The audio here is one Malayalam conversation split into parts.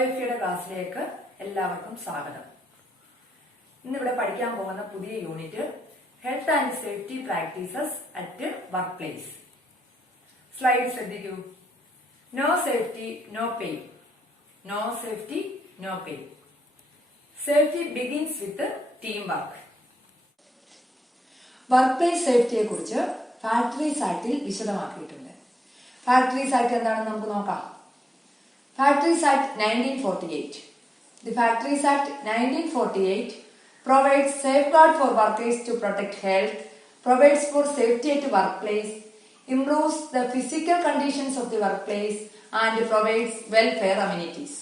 ബയോഫിയുടെ ക്ലാസ്സിലേക്ക് എല്ലാവർക്കും സ്വാഗതം. ഇന്നിവിടെ പഠിക്കാൻ പോകുന്ന പുതിയ unit health and safety practices at work place. Slide ശ്രദ്ധിക്കൂ. No safety no pay. No safety no pay. Safety begins with team work. Work place സേഫ്റ്റിയെ കുറിച്ച് ഫാക്ടറീസ് ആക്ടിൽ വിശദമാക്കിയിട്ടുണ്ട്. ഫാക്ടറീസ് ആക്ട് എന്താണെന്ന് നമുക്ക് നോക്കാം. Factories Act 1948. The Factories Act 1948 provides safeguard for workers to protect health, provides for safety at workplace, improves the physical conditions of the workplace and provides welfare amenities.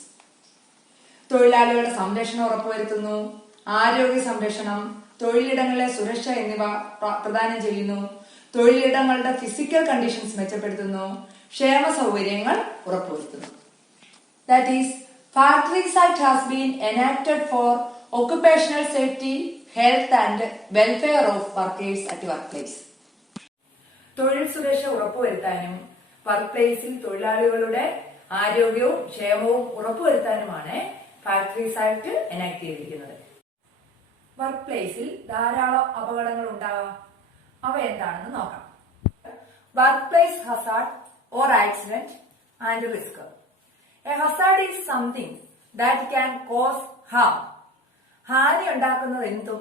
തൊഴിലാളികളുടെ സംരക്ഷണം ഉറപ്പുവരുത്തുന്നു, ആരോഗ്യ സംരക്ഷണം, തൊഴിലിടങ്ങളിലെ സുരക്ഷ എന്നിവ പ്രദാനം ചെയ്യുന്നു, തൊഴിലിടങ്ങളുടെ ഫിസിക്കൽ കണ്ടീഷൻസ് മെച്ചപ്പെടുത്തുന്നു, ക്ഷേമ സൗകര്യങ്ങൾ ഉറപ്പുവരുത്തുന്നു. That is, Factories Act has been enacted for occupational safety, health and welfare of workers at workplace. തൊഴിൽ സുരക്ഷ ഉറപ്പുവരുത്താനും വർക്ക് പ്ലേസിൽ തൊഴിലാളികളുടെ ആരോഗ്യവും ക്ഷേമവും ഉറപ്പുവരുത്താനുമാണ് ഫാക്ടറീസ് ആക്ട് എനാക്ട് ചെയ്തിരിക്കുന്നത്. വർക്ക് പ്ലേസിൽ ധാരാളം അപകടങ്ങൾ ഉണ്ടാകാം. അവ എന്താണെന്ന് നോക്കാം. Work place Hazard or accident and risk. A hazard is something that can cause harm. ഹാനി ഉണ്ടാക്കുന്നത് എന്തും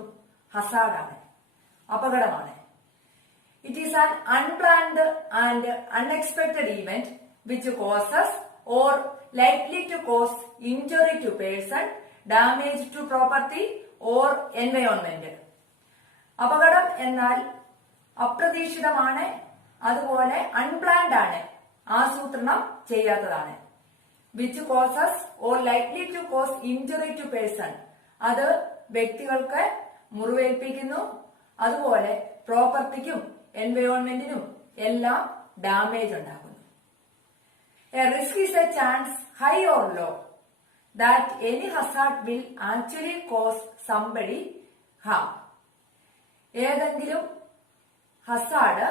ഹസാർഡാണ്, അപകടമാണ്. It is an unplanned and unexpected event which causes or likely to cause injury to person, damage to property or environment. അപകടം എന്നാൽ അപ്രതീക്ഷിതമാണ്, അതുപോലെ അൺപ്ലാൻഡ് ആണ്, ആസൂത്രണം ചെയ്യാത്തതാണ്. Which causes or likely to cause injury to person. അത് വ്യക്തികൾക്ക് മുറിവേൽപ്പിക്കുന്നു, അതുപോലെ പ്രോപ്പർട്ടിക്കും എൻവയോൺമെന്റിനും എല്ലാം ഡാമേജ് ഉണ്ടാക്കുന്നു. A risk is a chance, high or low, that any hazard will actually cause somebody harm. ഏതെങ്കിലും ഹസാർഡ്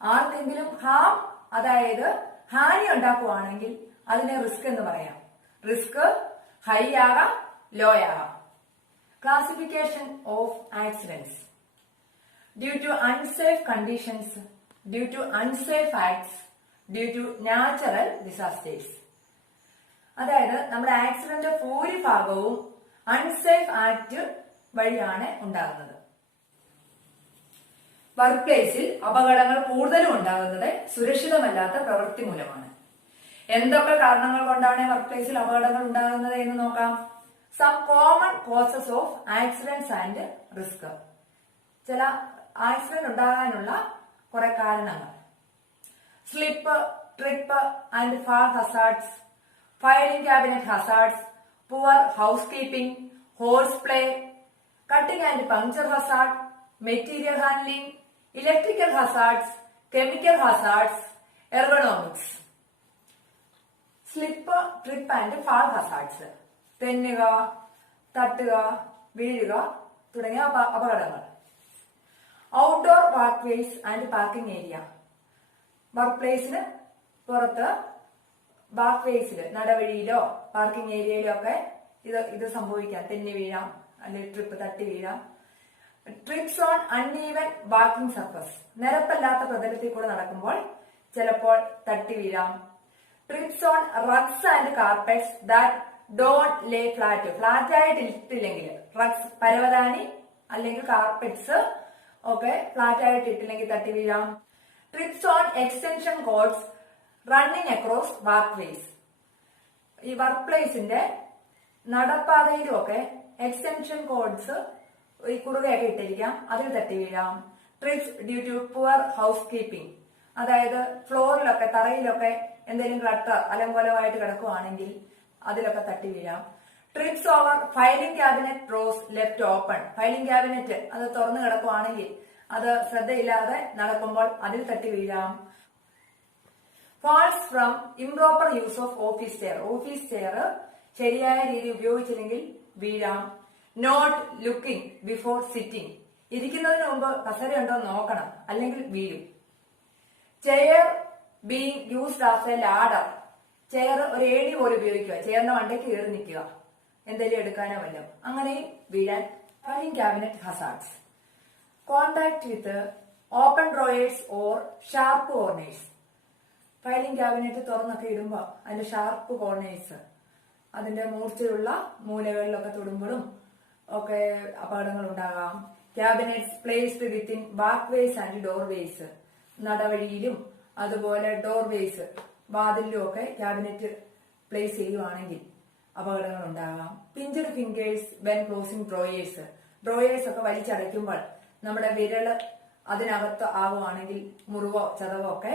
ആർക്കെങ്കിലും ഹാം, അതായത് ഹാനി ഉണ്ടാക്കുവാണെങ്കിൽ അതിനെ റിസ്ക് എന്ന് പറയാം. റിസ്ക് ഹൈ ആകാം, ലോ ആകാം. Classification of accidents. Due to unsafe conditions, due to unsafe acts, due to natural disasters. അതായത് നമ്മുടെ ആക്സിഡന്റ് ഭൂരിഭാഗവും അൺസേഫ് ആക്ട് വഴിയാണ് ഉണ്ടാകുന്നത്. വർക്ക് പ്ലേസിൽ അപകടങ്ങൾ കൂടുതലും ഉണ്ടാകുന്നത് സുരക്ഷിതമല്ലാത്ത പ്രവൃത്തി മൂലമാണ്. എന്തൊക്കെ കാരണങ്ങൾ കൊണ്ടാണ് വർക്ക് പ്ലേസിൽ അപകടങ്ങൾ ഉണ്ടാകുന്നത് എന്ന് നോക്കാം. Some common causes of accidents and risk. ചില ആക്സിഡന്റ് ഉണ്ടാകാനുള്ള കുറെ കാരണങ്ങൾ. Slip, trip and fall hazards, filing cabinet hazards, poor house keeping, horse play, cutting and puncture hazard, material handling, electrical hazards, chemical hazards, ergonomics. Slip, trip and fall hazards. തെന്നുക, തട്ടുക, വീഴുക തുടങ്ങിയ അപകടങ്ങൾ. Outdoor work ways and parking area. Work പ്ലേസിന് പുറത്ത് വർക്ക് വേസിൽ, നടവഴിയിലോ പാർക്കിംഗ് ഏരിയയിലോ ഒക്കെ ഇത് സംഭവിക്കാം. തെന്നി വീഴാം, അല്ലെങ്കിൽ ട്രിപ്പ് തട്ടി വീഴാം. Trips on uneven walking surface. നിരപ്പല്ലാത്ത പ്രതലത്തിൽ കൂടെ നടക്കുമ്പോൾ ചിലപ്പോൾ തട്ടി വീഴാം. Trips on rugs and carpets that don't lay flat. Flat ആയിട്ട് ഇട്ടില്ലെങ്കിൽ, റഗ്സ് പരവതാനി അല്ലെങ്കിൽ കാർപ്പറ്റ്സ് ഒക്കെ ഫ്ലാറ്റ് ആയിട്ട് ഇട്ടില്ലെങ്കിൽ തട്ടി വീഴാം. Trips on extension cords running across work ways. ഈ വർക്ക് പ്ലേസിന്റെ നടപ്പാതയിലും ഒക്കെ എക്സ്റ്റൻഷൻ കോഡ്സ് ഈ കുറുകയൊക്കെ ഇട്ടിരിക്കാം, അതിൽ തട്ടി വീഴാം. Trips due to poor house keeping. അതായത് ഫ്ലോറിലൊക്കെ, തറയിലൊക്കെ എന്തെങ്കിലും ക്ലട്ടർ അലങ്കോലമായിട്ട് കിടക്കുവാണെങ്കിൽ അതിലൊക്കെ തട്ടി വീഴാം. Trips over filing cabinet drawers left open. Filing cabinet അത് തുറന്നു കിടക്കുവാണെങ്കിൽ അത് ശ്രദ്ധയില്ലാതെ നടക്കുമ്പോൾ അതിൽ തട്ടി വീഴാം. Falls from improper use of office chair. Office chair ശരിയായ രീതി ഉപയോഗിച്ചില്ലെങ്കിൽ വീഴാം. Not looking before sitting. ഇരിക്കുന്നതിന് മുമ്പ് കസേരയുണ്ടോ നോക്കണം, അല്ലെങ്കിൽ വീഴും. Chair being used as a ladder. Chair ഒരു ഏണി പോലെ ഉപയോഗിക്കുക, ചെയറിന്റെ മണ്ടയ്ക്ക് കയറി നിൽക്കുക, എന്തെങ്കിലും എടുക്കാനോ വല്ലോ, അങ്ങനെയും വീഴാൻ. Filing cabinet hazards. Contact with open drawers or sharp corners. Filing cabinet തുറന്നൊക്കെ ഇടുമ്പോൾ അതിന്റെ ഷാർപ്പ് കോർണേഴ്സ്, അതിന്റെ മൂർച്ചയുള്ള മൂലകളിലൊക്കെ തൊടുമ്പോഴും ഒക്കെ അപകടങ്ങൾ ഉണ്ടാകാം. Cabinets placed within walkways and doorways. നടവഴിയിലും അതുപോലെ ഡോർവേസ്, വാതിലിലും ഒക്കെ ക്യാബിനറ്റ് പ്ലേസ് ചെയ്യുവാണെങ്കിൽ അപകടങ്ങൾ ഉണ്ടാകാം. Pinched fingers when closing drawers. Drawers ഒക്കെ വലിച്ചടയ്ക്കുമ്പോൾ നമ്മുടെ വിരല് അതിനകത്ത് ആവുകയാണെങ്കിൽ മുറിവോ ചതവോ ഒക്കെ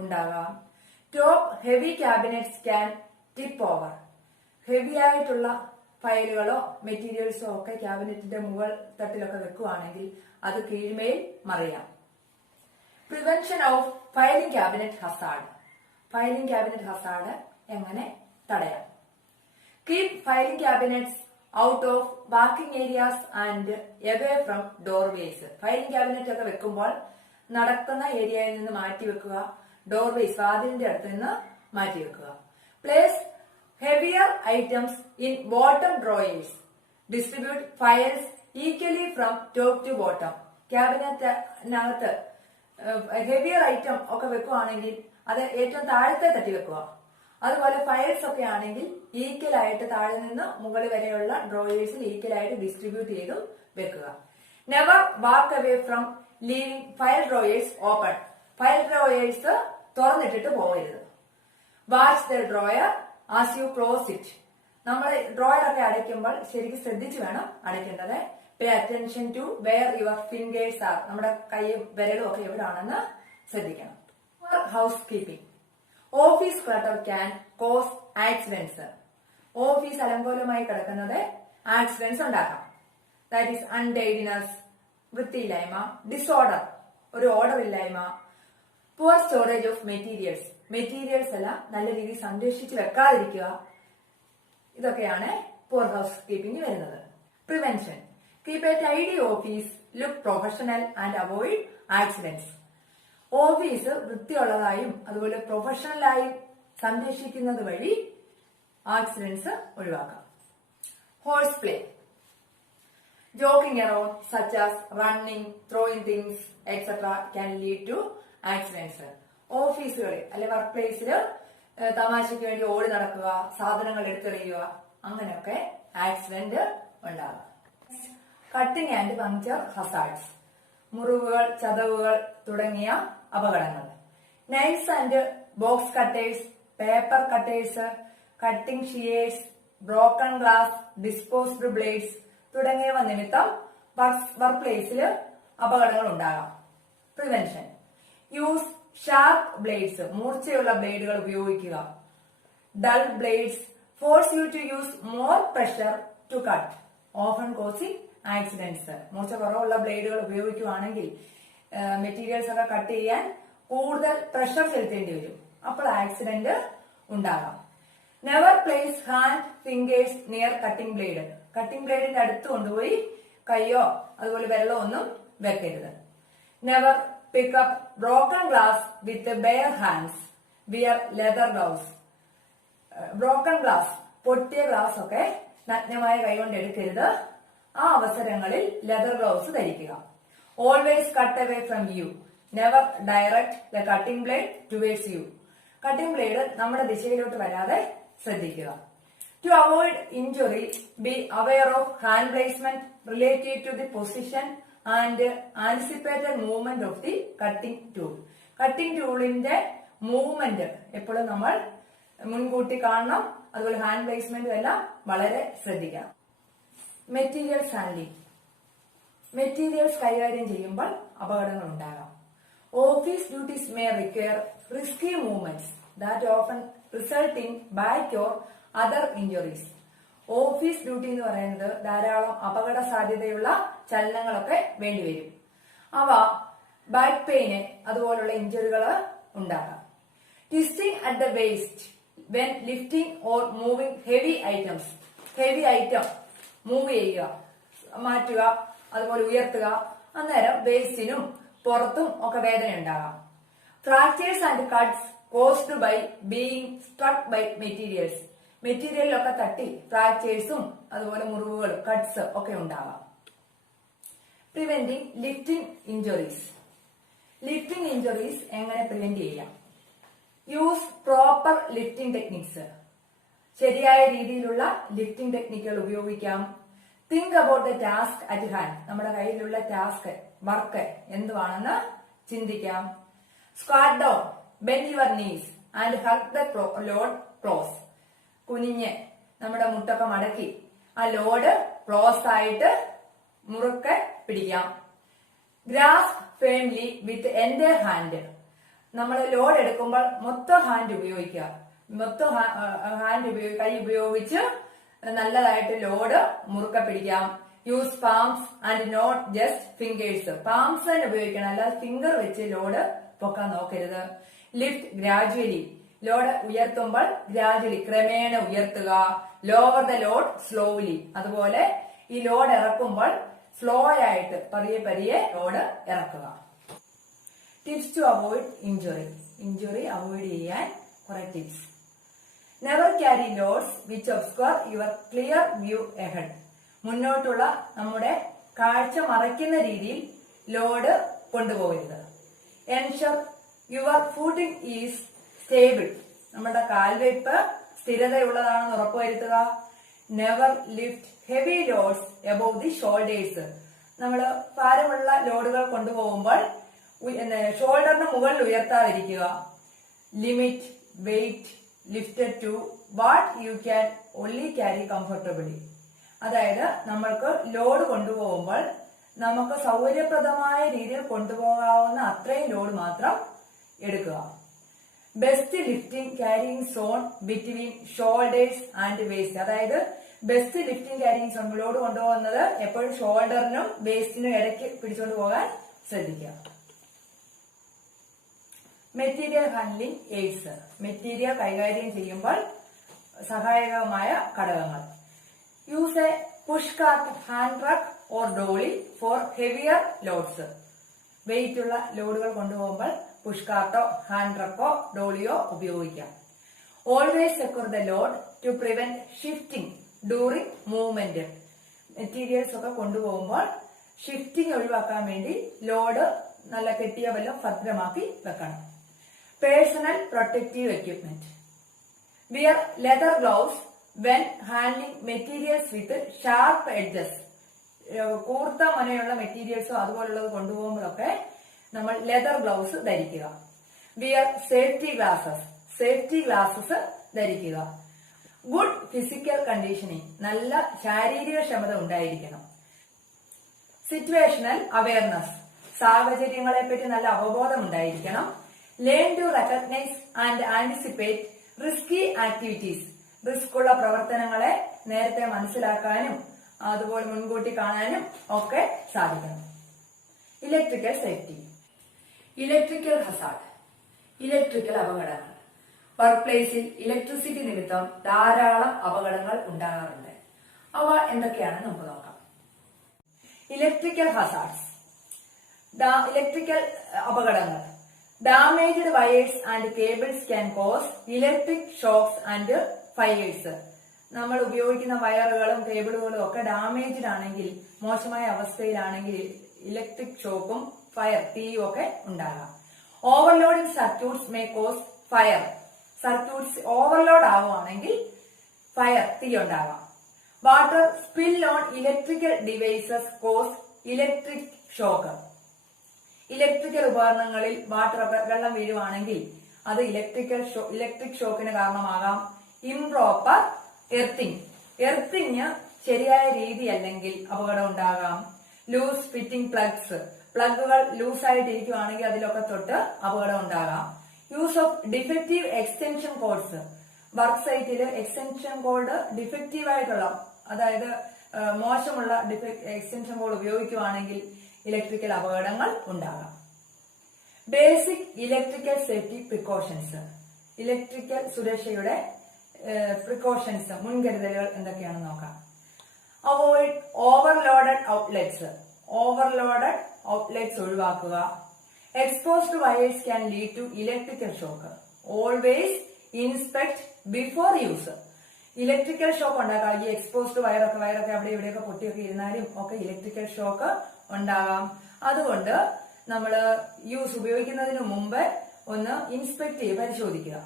ഉണ്ടാകാം. Top heavy cabinets can tip over. Heavy ആയിട്ടുള്ള ഫയലുകളോ മെറ്റീരിയൽസോ ഒക്കെ ക്യാബിനറ്റിന്റെ മുകൾ തട്ടിലൊക്കെ വെക്കുകയാണെങ്കിൽ അത് കീഴ്മേൽ മറിയാം. Prevention of filing cabinet hazard. Filing cabinet hazard എങ്ങനെ തടയാം? Keep filing cabinets out of walking areas and away from doorways. Filing cabinet ഒക്കെ വെക്കുമ്പോൾ നടക്കുന്ന ഏരിയയിൽ നിന്ന് മാറ്റി വെക്കുക, ഡോർവേസ് വാതിലിന്റെ അടുത്ത് നിന്ന് മാറ്റി വെക്കുക. Place heavier items in bottom drawers. Distribute files equally from top to bottom. ക്യാബിനറ്റിനകത്ത് ഹെവിയർ ഐറ്റം ഒക്കെ വെക്കുകയാണെങ്കിൽ അത് ഏറ്റവും താഴത്തെ തട്ടി വെക്കുക. അതുപോലെ ഫയൽസ് ഒക്കെ ആണെങ്കിൽ ഈക്വൽ ആയിട്ട് താഴെ നിന്ന് മുകളിൽ വരെയുള്ള ഡ്രോയേഴ്സിൽ ഈക്വൽ ആയിട്ട് ഡിസ്ട്രിബ്യൂട്ട് ചെയ്തും വെക്കുക. Never walk away from leaving file drawers open. File drawers തുറന്നിട്ടിട്ട് പോകരുത്. Watch the drawer as you close it. നമ്മൾ ഡ്രോയർ ഒക്കെ അടയ്ക്കുമ്പോൾ ശരിക്കും ശ്രദ്ധിച്ചു വേണം അടയ്ക്കേണ്ടത്. Pay attention to where your fingers are. നമ്മുടെ കൈയും വിരലും ഒക്കെ എവിടാണെന്ന് ശ്രദ്ധിക്കണം. Housekeeping. Office clutter can cause accidents. Office അലങ്കോലമായി കിടക്കുന്നത് ആക്സിഡന്റ്സ് ഉണ്ടാക്കാം. ദാറ്റ് ഈസ് അൺടൈഡിനെസ്, വൃത്തിയില്ലായ്മ. ഡിസോർഡർ, ഒരു ഓർഡർ ഇല്ലായ്മ. Poor storage of materials. Materials എല്ലാം നല്ല രീതിയിൽ സംരക്ഷിച്ച് വെക്കാതിരിക്കുക. ഇതൊക്കെയാണ് പുവർ ഹൗസ് കീപ്പിംഗ് വരുന്നത്. Prevention. Keep a tidy office, look professional and avoid accidents. Office വൃത്തിയുള്ളതായും അതുപോലെ പ്രൊഫഷണലായും സംരക്ഷിക്കുന്നത് വഴി ആക്സിഡന്റ്സ് ഒഴിവാക്കാം. Horseplay. Joking around such as running, throwing things, etc. can lead to accidents. ഓഫീസുകളിൽ അല്ലെ വർക്ക് പ്ലേസിൽ തമാശയ്ക്ക് വേണ്ടി ഓടി നടക്കുക, സാധനങ്ങൾ എടുത്തെറിയുക, അങ്ങനെയൊക്കെ ആക്സിഡന്റ് ഉണ്ടാകും. Cutting and puncture hazards. മുറിവുകൾ, ചതവുകൾ തുടങ്ങിയ അപകടങ്ങൾ. Knifes and box cutters, paper cutters, cutting shears, broken glass, disposed blades തുടങ്ങിയവ നിമിത്തം വർക്ക് പ്ലേസിൽ അപകടങ്ങൾ ഉണ്ടാകാം. പ്രിവെൻഷൻ. Use sharp blades. മൂർച്ചയുള്ള ബ്ലേഡുകൾ ഉപയോഗിക്കുക. Dull blades force you to use more pressure to cut, often causing accidents. മൂർച്ച കുറവുള്ള ബ്ലേഡുകൾ ഉപയോഗിക്കുകയാണെങ്കിൽ മെറ്റീരിയൽസ് ഒക്കെ കട്ട് ചെയ്യാൻ കൂടുതൽ പ്രഷർ ചെലുത്തേണ്ടി വരും. അപ്പോൾ ആക്സിഡന്റ് ഉണ്ടാകാം. Never place hand fingers near cutting blade. Cutting ബ്ലേഡിന്റെ അടുത്ത് കൊണ്ടുപോയി കൈയോ അതുപോലെ വിരലോ ഒന്നും വെക്കരുത്. Never pick up broken glass with bare hands, wear leather gloves. Broken glass, പൊട്ടിയ ഗ്ലാസ് ഒക്കെ നഗ്നമായ കൈകൊണ്ട് എടുക്കരുത്. ആ അവസരങ്ങളിൽ ലെതർ ഗ്ലൗസ് ധരിക്കുക. Always cut away from you. Never direct the cutting blade towards you. Cutting blade നമ്മുടെ ദിശയിലോട്ട് വരാതെ ശ്രദ്ധിക്കുക. To avoid injury, be aware of hand placement related to the position and anticipated movement of the cutting tool. Cutting ടൂളിന്റെ മൂവ്മെന്റ് എപ്പോഴും നമ്മൾ മുൻകൂട്ടി കാണണം. അതുപോലെ ഹാൻഡ് പ്ലേസ്മെന്റും എല്ലാം വളരെ ശ്രദ്ധിക്കണം. Materials handling. മെറ്റീരിയൽസ് കൈകാര്യം ചെയ്യുമ്പോൾ അപകടങ്ങൾ ഉണ്ടാകാം. Office duties may require risky movements that often result in back or other injuries. Office duty എന്ന് പറയുന്നത് ധാരാളം അപകട സാധ്യതയുള്ള ചലനങ്ങളൊക്കെ വേണ്ടിവരും. അവ ബാക്ക് പെയിന് അതുപോലുള്ള ഇഞ്ചുറികൾ ഉണ്ടാകാം. Twisting at the waste when lifting or moving heavy items. Heavy item move ചെയ്യുക, മാറ്റുക, അതുപോലെ ഉയർത്തുക, അന്നേരം വേസ്റ്റിനും പുറത്തും ഒക്കെ വേദന ഉണ്ടാകാം. Fractures and cuts caused by being struck by materials. മെറ്റീരിയലിലൊക്കെ തട്ടി ഫ്രാക്ചേഴ്സും അതുപോലെ മുറിവുകളും കട്ട്സ് ഒക്കെ ഉണ്ടാവാം. Preventing lifting injuries. Lifting injuries എങ്ങനെ പ്രിവെന്റ് ചെയ്യാം? Use proper lifting techniques. ശരിയായ രീതിയിലുള്ള ലിഫ്റ്റിംഗ് ടെക്നിക്കുകൾ ഉപയോഗിക്കാം. Think about the task at hand. നമ്മുടെ കയ്യിലുള്ള ടാസ്ക് വർക്ക് എന്തുവാണെന്ന് ചിന്തിക്കാം. Squat down, bend your knees and hug the load close. കുനിഞ്ഞ് നമ്മുടെ മുട്ടൊക്കെ മടക്കി ആ ലോഡ് ക്ലോസ് ആയിട്ട് മുറുക്കെ പിടിക്കാം. ഗ്രാസ്പ് ഫേംലി വിത്ത് എന്റെ ഹാൻഡ്. നമ്മൾ ലോഡ് എടുക്കുമ്പോൾ മൊത്തം ഹാൻഡ് ഉപയോഗിക്കുക. മൊത്തം കൈ ഉപയോഗിച്ച് നല്ലതായിട്ട് ലോഡ് മുറുക്കെ പിടിക്കാം. Use palms and not just fingers. Palms തന്നെ ഉപയോഗിക്കണം, അല്ലാതെ ഫിംഗർ വെച്ച് ലോഡ് പൊക്കാൻ നോക്കരുത്. Lift gradually. ലോഡ് ഉയർത്തുമ്പോൾ ഗ്രാജുവലി ക്രമേണ ഉയർത്തുക. Lower the load slowly. അതുപോലെ ഈ ലോഡ് ഇറക്കുമ്പോൾ സ്ലോ ആയിട്ട് പതിയെ പതിയെ ലോഡ് ഇറക്കുക. Tips to avoid injury. Injury avoid ചെയ്യാൻ കുറെ tips. Never carry loads which obscure your clear view ahead. മുന്നോട്ടുള്ള നമ്മുടെ കാഴ്ച മറയ്ക്കുന്ന രീതിയിൽ ലോഡ് കൊണ്ടുപോകരുത്. Ensure your footing is stable. നമ്മുടെ കാൽവയ്പ് സ്ഥിരതയുള്ളതാണെന്ന് ഉറപ്പുവരുത്തുക. Never lift heavy loads above the shoulders. നമ്മൾ ഭാരമുള്ള ലോഡുകൾ കൊണ്ടുപോകുമ്പോൾ ഷോൾഡറിന് മുകളിൽ ഉയർത്താതിരിക്കുക. Limit weight lifted to what you can only carry comfortably. അതായത് നമ്മൾക്ക് ലോഡ് കൊണ്ടുപോകുമ്പോൾ നമുക്ക് സൗകര്യപ്രദമായ രീതിയിൽ കൊണ്ടുപോകാവുന്ന അത്രയും ലോഡ് മാത്രം എടുക്കുക. Best lifting carrying zone between shoulders and waist. അതായത് best lifting carrying zone, load കൊണ്ടുപോകുന്നത് എപ്പോഴും ഷോൾഡറിനും വേസ്റ്റിനും ഇടയ്ക്ക് പിടിച്ചുകൊണ്ട് പോകാൻ ശ്രദ്ധിക്കുക. Material handling AIDS. മെറ്റീരിയൽ കൈകാര്യം ചെയ്യുമ്പോൾ സഹായകമായ ഘടകങ്ങൾ. Use a push cart, hand truck or dolly for heavier loads. Weight ഉള്ള ലോഡുകൾ കൊണ്ടുപോകുമ്പോൾ പുഷ് കാർട്ടോ ഹാൻഡ് ട്രക്കോ ഡോളിയോ ഉപയോഗിക്കാം. Always secure the load to prevent shifting during movement. Materials ഒക്കെ കൊണ്ടുപോകുമ്പോൾ ഷിഫ്റ്റിംഗ് ഒഴിവാക്കാൻ വേണ്ടി ലോഡ് നല്ല കെട്ടിയ വല്ലതും ഭദ്രമാക്കി വെക്കണം. Personal protective equipment. Wear leather gloves when handling materials with sharp edges. കൂർത്ത മനയുള്ള മെറ്റീരിയൽസോ അതുപോലുള്ളത് കൊണ്ടുപോകുമ്പോഴൊക്കെ നമ്മൾ ലെതർ ഗ്ലൗസ് ധരിക്കുക. Wear safety glasses. Safety glasses ധരിക്കുക. Good physical conditioning. നല്ല ശാരീരിക ക്ഷമത ഉണ്ടായിരിക്കണം. Situational awareness. സാഹചര്യങ്ങളെ പറ്റി നല്ല അവബോധം ഉണ്ടായിരിക്കണം. Learn to recognize and anticipate risky activities. Risk ഉള്ള പ്രവർത്തനങ്ങളെ നേരത്തെ മനസ്സിലാക്കാനും അതുപോലെ മുൻകൂട്ടി കാണാനും ഒക്കെ സാധിക്കണം. Electrical safety. Electrical hazard. Electrical അപകടങ്ങൾ. വർക്ക് പ്ലേസിൽ ഇലക്ട്രിസിറ്റി നിമിത്തം ധാരാളം അപകടങ്ങൾ ഉണ്ടാകാറുണ്ട്. അവ എന്തൊക്കെയാണെന്ന് നമുക്ക് നോക്കാം. Electrical hazards. ഇലക്ട്രിക്കൽ അപകടങ്ങൾ. Damaged wires and cables can cos electric shocks and fires. നമ്മൾ ഉപയോഗിക്കുന്ന വയറുകളും കേബിളുകളും ഒക്കെ ഡാമേജ്ഡ് ആണെങ്കിൽ, മോശമായ അവസ്ഥയിലാണെങ്കിൽ ഇലക്ട്രിക് ഷോക്കും ഫയർ, തീയും ഒക്കെ ഉണ്ടാകാം. Overloading circuits may cause fire. Circuits overload ആവുകയാണെങ്കിൽ ഫയർ, തീ ഉണ്ടാകാം. Water spill on electrical devices cause electric shock. Electrical ഉപകരണങ്ങളിൽ വെള്ളം വീഴുവാണെങ്കിൽ അത് ഇലക്ട്രിക് ഷോക്കിന് കാരണമാകാം. Improper earthing. എർത്തിങ് ശരിയായ രീതി അല്ലെങ്കിൽ അപകടം ഉണ്ടാകാം. Loose fitting plugs. പ്ലഗുകൾ ലൂസായിട്ടിരിക്കുവാണെങ്കിൽ അതിലൊക്കെ തൊട്ട് അപകടം ഉണ്ടാകാം. Use of defective extension cords. Work സൈറ്റിൽ എക്സ്റ്റൻഷൻ കോഡ് ഡിഫക്റ്റീവ് ആയിട്ടുള്ള, അതായത് മോശമുള്ള എക്സ്റ്റൻഷൻ കോഡ് ഉപയോഗിക്കുവാണെങ്കിൽ ഇലക്ട്രിക്കൽ അപകടങ്ങൾ ഉണ്ടാകാം. Basic electrical safety precautions. Electrical സുരക്ഷയുടെ പ്രിക്കോഷൻസ്, മുൻകരുതലുകൾ എന്തൊക്കെയാണെന്ന് നോക്കാം. Avoid overloaded outlets. Overloaded outlets ഒഴിവാക്കുക. Exposed wires can lead to electrical shock. Always inspect before use. Electrical shock ഉണ്ടാകാം. ഈ എക്സ്പോസ്ഡ് വയറൊക്കെ അവിടെ ഇവിടെയൊക്കെ പൊട്ടിയൊക്കെ ഇരുന്നാലും ഒക്കെ ഇലക്ട്രിക്കൽ ഷോക്ക് ഉണ്ടാകാം. അതുകൊണ്ട് നമ്മൾ ഉപയോഗിക്കുന്നതിന് മുമ്പ് ഒന്ന് ഇൻസ്പെക്ട് ചെയ്ത് പരിശോധിക്കുക.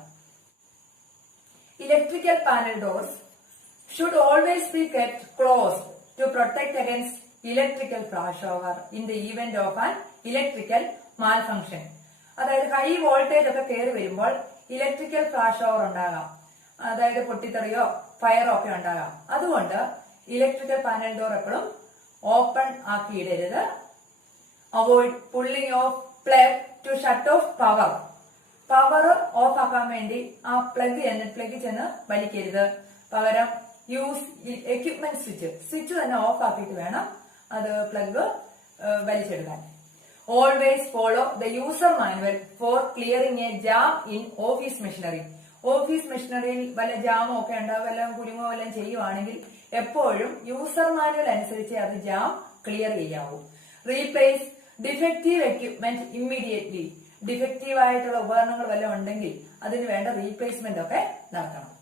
Electrical panel doors should always be kept closed to protect against electrical flash over in the event of an electrical malfunction. അതായത് ഹൈ വോൾട്ടേജ് ഒക്കെ കയറി വരുമ്പോൾ ഇലക്ട്രിക്കൽ ഫ്ലാഷ് ഓവർ ഉണ്ടാകാം. അതായത് പൊട്ടിത്തെറിയോ ഫയറോ ഒക്കെ ഉണ്ടാകാം. അതുകൊണ്ട് ഇലക്ട്രിക്കൽ പാനൽ ഡോർ എപ്പോഴും ഓപ്പൺ ആക്കിയിടരുത്. Avoid pulling of plug to shut off power. Power off ആക്കാൻ വേണ്ടി ആ പ്ലഗ് ചെന്ന് വലിക്കരുത്. പകരം യൂസ് എക്യുപ്മെന്റ് സ്വിച്ച് തന്നെ ഓഫ് ആക്കിയിട്ട് വേണം അത് പ്ലഗ് വലിച്ചെടുക്കാൻ. Always follow the user manual for clearing a jam in office machinery. Office മെഷീനറിയിൽ വല്ല ജാമോ ഒക്കെ ഉണ്ടാവും, വല്ല കുരുങ്ങോ വല്ലതും ചെയ്യുവാണെങ്കിൽ എപ്പോഴും യൂസർ മാനുവൽ അനുസരിച്ച് അത് ജാം ക്ലിയർ ചെയ്യാവൂ. Replace defective equipment immediately. Defective ആയിട്ടുള്ള ഉപകരണങ്ങൾ വല്ലതും ഉണ്ടെങ്കിൽ അതിന് വേണ്ട റീപ്ലേസ്മെന്റ് ഒക്കെ നടത്തണം.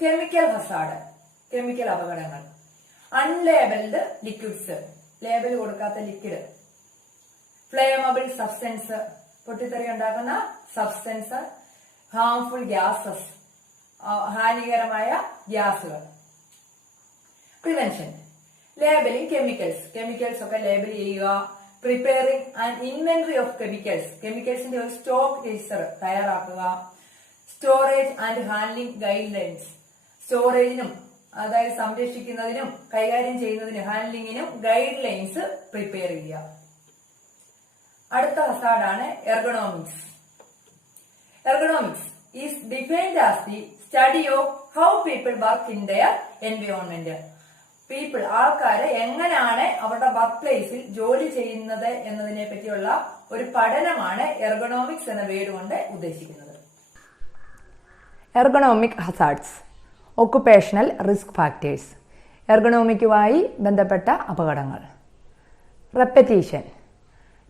കെമിക്കൽ ഹസാർഡ്, കെമിക്കൽ അപകടങ്ങൾ. അൺലേബിൾഡ് ലിക്വിഡ്സ്, ലേബൽ കൊടുക്കാത്ത ലിക്വിഡ്. ഫ്ലേമബിൾ സബ്സ്റ്റൻസ്, പൊട്ടിത്തെറി ഉണ്ടാക്കുന്ന സബ്സ്റ്റൻസ്. ഹാംഫുൾ ഗ്യാസസ്, ഹാനികരമായ ഗ്യാസുകൾ. പ്രിവെൻഷൻ, ലേബലിംഗ് കെമിക്കൽസ്, കെമിക്കൽസ് ഒക്കെ ലേബൽ ചെയ്യുക. Preparing and inventory of chemicals, കെമിക്കൽസിന്റെ ഒരു സ്റ്റോക്ക് രജിസ്റ്റർ തയ്യാറാക്കുക. Storage and handling guidelines, സ്റ്റോറേജിനും അതായത് സംരക്ഷിക്കുന്നതിനും കൈകാര്യം ചെയ്യുന്നതിനും ഹാൻഡ്ലിങ്ങിനും ഗൈഡ് ലൈൻസ് പ്രിപ്പയർ ചെയ്യുക. അടുത്ത ഹസാർഡാണ് ergonomics. Ergonomics is defined as the study of how people work in their environment. People, ആൾക്കാര് എങ്ങനെയാണ് അവരുടെ വർക്ക് പ്ലേസിൽ ജോലി ചെയ്യുന്നത് എന്നതിനെ പറ്റിയുള്ള ഒരു പഠനമാണ് എർഗണോമിക്സ് എന്ന വേർഡ് കൊണ്ട് ഉദ്ദേശിക്കുന്നത്. Ergonomic hazards, occupational risk factors. എർഗണോമിക്കുമായി ബന്ധപ്പെട്ട അപകടങ്ങൾ. Repetition,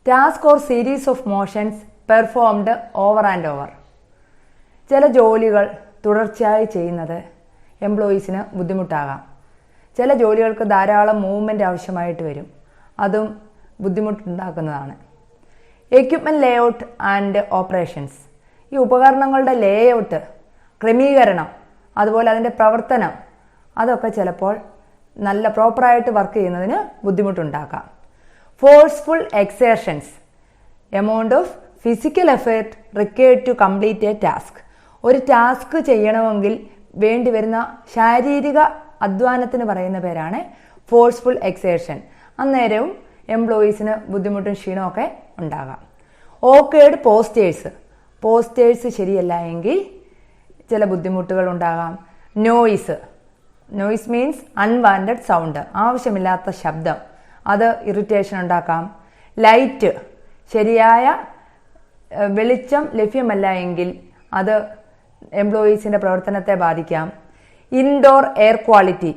task or series of motions performed over and over. ചില ജോലികൾ തുടർച്ചയായി ചെയ്യുന്നത് എംപ്ലോയീസിന് ബുദ്ധിമുട്ടാകാം. ചില ജോലികൾക്ക് ധാരാളം മൂവ്മെന്റ് ആവശ്യമായിട്ട് വരും, അതും ബുദ്ധിമുട്ടുണ്ടാക്കുന്നതാണ്. എക്യുപ്മെന്റ് ലേഔട്ട് ആൻഡ് ഓപ്പറേഷൻസ്, ഈ ഉപകരണങ്ങളുടെ ലേഔട്ട്, ക്രമീകരണം, അതുപോലെ അതിൻ്റെ പ്രവർത്തനം, അതൊക്കെ ചിലപ്പോൾ നല്ല പ്രോപ്പറായിട്ട് വർക്ക് ചെയ്യുന്നതിന് ബുദ്ധിമുട്ടുണ്ടാക്കാം. Forceful exertions, amount of physical effort required to complete a task. ഒരു ടാസ്ക് ചെയ്യണമെങ്കിൽ വേണ്ടിവരുന്ന ശാരീരിക അധ്വാനത്തിന് പറയുന്ന പേരാണ് ഫോഴ്സ്ഫുൾ എക്സേർഷൻ. അന്നേരവും എംപ്ലോയീസിന് ബുദ്ധിമുട്ടും ക്ഷീണമൊക്കെ ഉണ്ടാകാം. ഓക്കേർഡ് പോസ്റ്റേഴ്സ്, പോസ്റ്റേഴ്സ് ശരിയല്ല എങ്കിൽ ചില ബുദ്ധിമുട്ടുകൾ ഉണ്ടാകാം. നോയിസ് മീൻസ് അൺവാണ്ടഡ് സൗണ്ട്, ആവശ്യമില്ലാത്ത ശബ്ദം, അത് ഇറിറ്റേഷൻ ഉണ്ടാക്കാം. ലൈറ്റ്, ശരിയായ വെളിച്ചം ലഭ്യമല്ല എങ്കിൽ അത് എംപ്ലോയീസിന്റെ പ്രവർത്തനത്തെ ബാധിക്കാം. ഇൻഡോർ എയർ ക്വാളിറ്റി,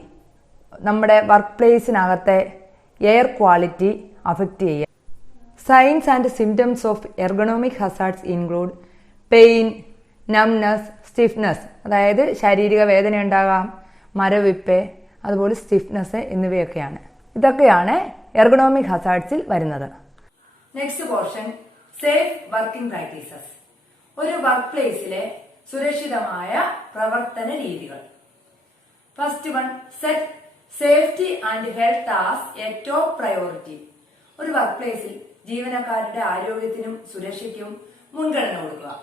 നമ്മുടെ വർക്ക് പ്ലേസിനകത്തെ എയർ ക്വാളിറ്റി അഫക്റ്റ് ചെയ്യുക. Signs and symptoms of ergonomic hazards include pain, numbness, stiffness, അതായത് ശാരീരിക വേദന ഉണ്ടാകാം, മരവിപ്പ്, അതുപോലെ സ്റ്റിഫ്നെസ് എന്നിവയൊക്കെയാണ്. ഇതൊക്കെയാണ് എർഗണോമിക് ഹസാർഡ്സിൽ വരുന്നത്. Next portion, safe working practices. ഒരു വർക്ക് പ്ലേസിലെ സുരക്ഷിതമായ പ്രവർത്തന രീതികൾ. First one, set safety and health as a top priority. ഒരു വർക്ക് പ്ലേസിൽ ജീവനക്കാരുടെ ആരോഗ്യത്തിനും സുരക്ഷയ്ക്കും മുൻഗണന കൊടുക്കുക.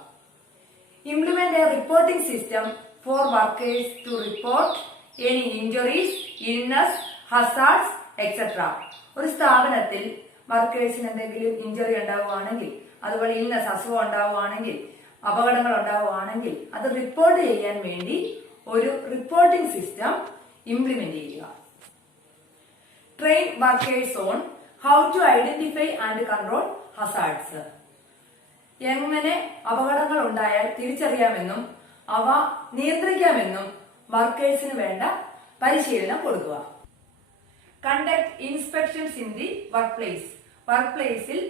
Implement a reporting system for workers to report any injuries, illness, hazards etcetera. ഒരു സ്ഥാപനത്തിൽ വർക്കേഴ്സിന് എന്തെങ്കിലും ഇഞ്ചുറി ഉണ്ടാവുകയാണെങ്കിൽ, അതുപോലെ ഇൽനസ്, അസുഖം ഉണ്ടാവുകയാണെങ്കിൽ, അപകടങ്ങൾ ഉണ്ടാവുകയാണെങ്കിൽ അത് റിപ്പോർട്ട് ചെയ്യാൻ വേണ്ടി ഒരു റിപ്പോർട്ടിംഗ് സിസ്റ്റം ഇംപ്ലിമെന്റ് ചെയ്യുക. Train workers on how to identify and control hazards. എങ്ങനെ അപകടങ്ങൾ ഉണ്ടായാൽ തിരിച്ചറിയാമെന്നും അവ നിയന്ത്രിക്കാമെന്നും വർക്കേഴ്സിന് വേണ്ട പരിശീലനം കൊടുക്കുക. Conduct inspections in the work place. Work പ്ലേസിൽ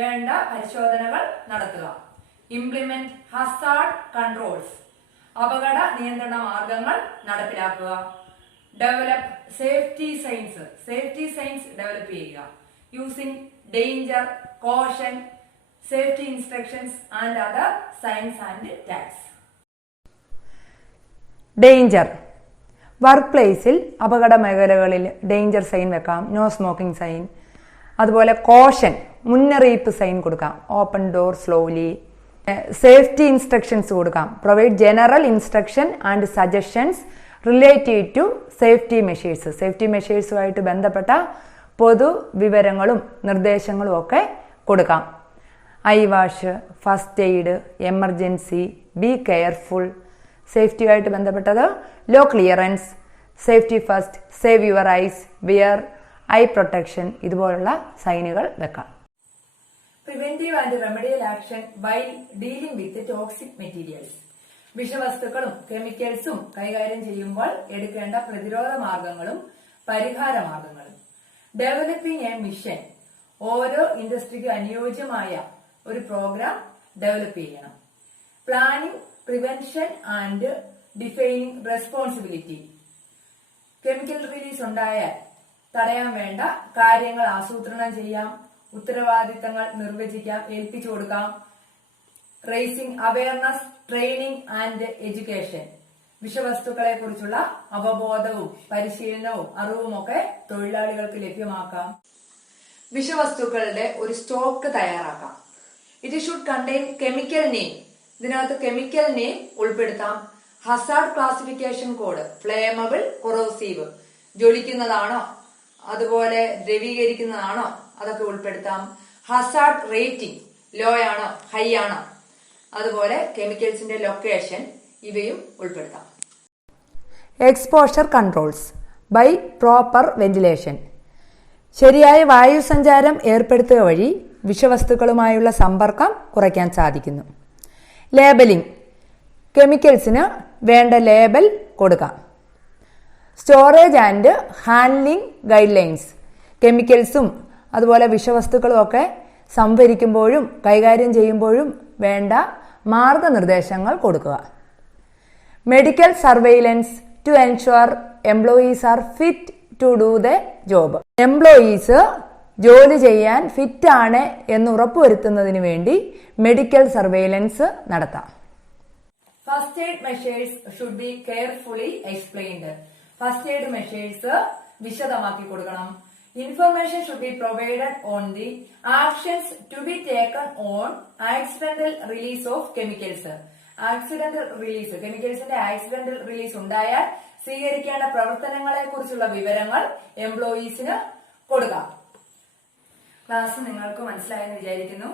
വേണ്ട പരിശോധനകൾ നടത്തുക. ഇംപ്ലിമെന്റ് ഹസാർഡ് കൺട്രോൾസ്, അപകട നിയന്ത്രണ മാർഗങ്ങൾ നടപ്പിലാക്കുക. ഡെവലപ്പ് സേഫ്റ്റി സയൻസ് ഡെവലപ്പ് ചെയ്യുക. Using danger, caution, safety instructions and other signs and tags. Danger, work പ്ലേസിൽ അപകട മേഖലകളിൽ ഡേഞ്ചർ സൈൻ വെക്കാം, നോ സ്മോക്കിംഗ് സൈൻ. അതുപോലെ കോഷൻ, മുന്നറിയിപ്പ് സൈൻ കൊടുക്കാം, open door slowly. Safety instructions കൊടുക്കാം, provide general instruction and suggestions relative to safety measures. Safety മെഷേഴ്സുമായിട്ട് ബന്ധപ്പെട്ട പൊതു വിവരങ്ങളും നിർദ്ദേശങ്ങളും ഒക്കെ കൊടുക്കാം. Eye wash, first aid, emergency, be careful. സേഫ്റ്റിയുമായിട്ട് ബന്ധപ്പെട്ടത് low clearance, safety first, save your eyes, wear eye protection, ഇതുപോലുള്ള സൈനുകൾ വെക്കാം. Preventive and remedial action while dealing with toxic materials. വിഷവസ്തുക്കളും കെമിക്കൽസും കൈകാര്യം ചെയ്യുമ്പോൾ എടുക്കേണ്ട പ്രതിരോധ മാർഗങ്ങളും പരിഹാര മാർഗങ്ങളും. ഡെവലപ്പിംഗ് എ മിഷൻ, ഓരോ ഇൻഡസ്ട്രിക്ക് അനുയോജ്യമായ ഒരു പ്രോഗ്രാം ഡെവലപ്പ് ചെയ്യണം. Planning, prevention and defining responsibility. Chemical release ഉണ്ടായാൽ തടയാൻ വേണ്ട കാര്യങ്ങൾ ആസൂത്രണം ചെയ്യാം, ഉത്തരവാദിത്തങ്ങൾ നിർവചിക്കാം, ഏൽപ്പിച്ചു കൊടുക്കാം. Raising awareness, training and education. വിഷവസ്തുക്കളെ കുറിച്ചുള്ള അവബോധവും പരിശീലനവും അറിവുമൊക്കെ തൊഴിലാളികൾക്ക് ലഭ്യമാക്കാം. വിഷവസ്തുക്കളുടെ ഒരു സ്റ്റോക്ക് തയ്യാറാക്കാം. It should contain chemical name. ഇതിനകത്ത് കെമിക്കൽ നെയിം ഉൾപ്പെടുത്താം. Hazard classification code, flammable, corrosive, ജ്വലിക്കുന്നതാണോ അതുപോലെ ദ്രവീകരിക്കുന്നതാണോ അതൊക്കെ ഉൾപ്പെടുത്താം. ഹസാർഡ് റേറ്റിംഗ്, ലോ ആണോ ഹൈ ആണോ, അതുപോലെ കെമിക്കൽസിന്റെ ലൊക്കേഷൻ, ഇവയും ഉൾപ്പെടുത്താം. Exposure controls by proper ventilation. ശരിയായ വായുസഞ്ചാരം ഏർപ്പെടുത്തുക വഴി വിഷവസ്തുക്കളുമായുള്ള സമ്പർക്കം കുറയ്ക്കാൻ സാധിക്കുന്നു. ലേബലിംഗ്, കെമിക്കൽസിന് വേണ്ട ലേബൽ കൊടുക്കാം. Storage and handling guidelines. കെമിക്കൽസും അതുപോലെ വിഷവസ്തുക്കളും ഒക്കെ സംഭരിക്കുമ്പോഴും കൈകാര്യം ചെയ്യുമ്പോഴും വേണ്ട മാർഗനിർദ്ദേശങ്ങൾ കൊടുക്കുക. Medical surveillance to ensure employees are fit to do the job. Employees ജോലി ചെയ്യാൻ ഫിറ്റ് ആണ് എന്ന് ഉറപ്പുവരുത്തുന്നതിന് വേണ്ടി മെഡിക്കൽ സർവെയിലൻസ് നടത്താം. First aid measures should be carefully explained. First aid measures വിശദമാക്കി കൊടുക്കണം. Information should be provided on the actions to be taken on accidental release of chemicals. Accidental release, കെമിക്കൽസിന്റെ ആക്സിഡന്റൽ റിലീസ് ഉണ്ടായാൽ സ്വീകരിക്കേണ്ട പ്രവർത്തനങ്ങളെ കുറിച്ചുള്ള വിവരങ്ങൾ എംപ്ലോയീസിന് കൊടുക്കാം. ക്ലാസ് നിങ്ങൾക്ക് മനസ്സിലായെന്ന് വിചാരിക്കുന്നു.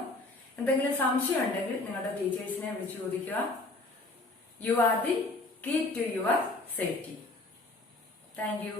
എന്തെങ്കിലും സംശയം ഉണ്ടെങ്കിൽ നിങ്ങളുടെ ടീച്ചേഴ്സിനെ വിളിച്ചു ചോദിക്കുക. You are the key to your safety. Thank U.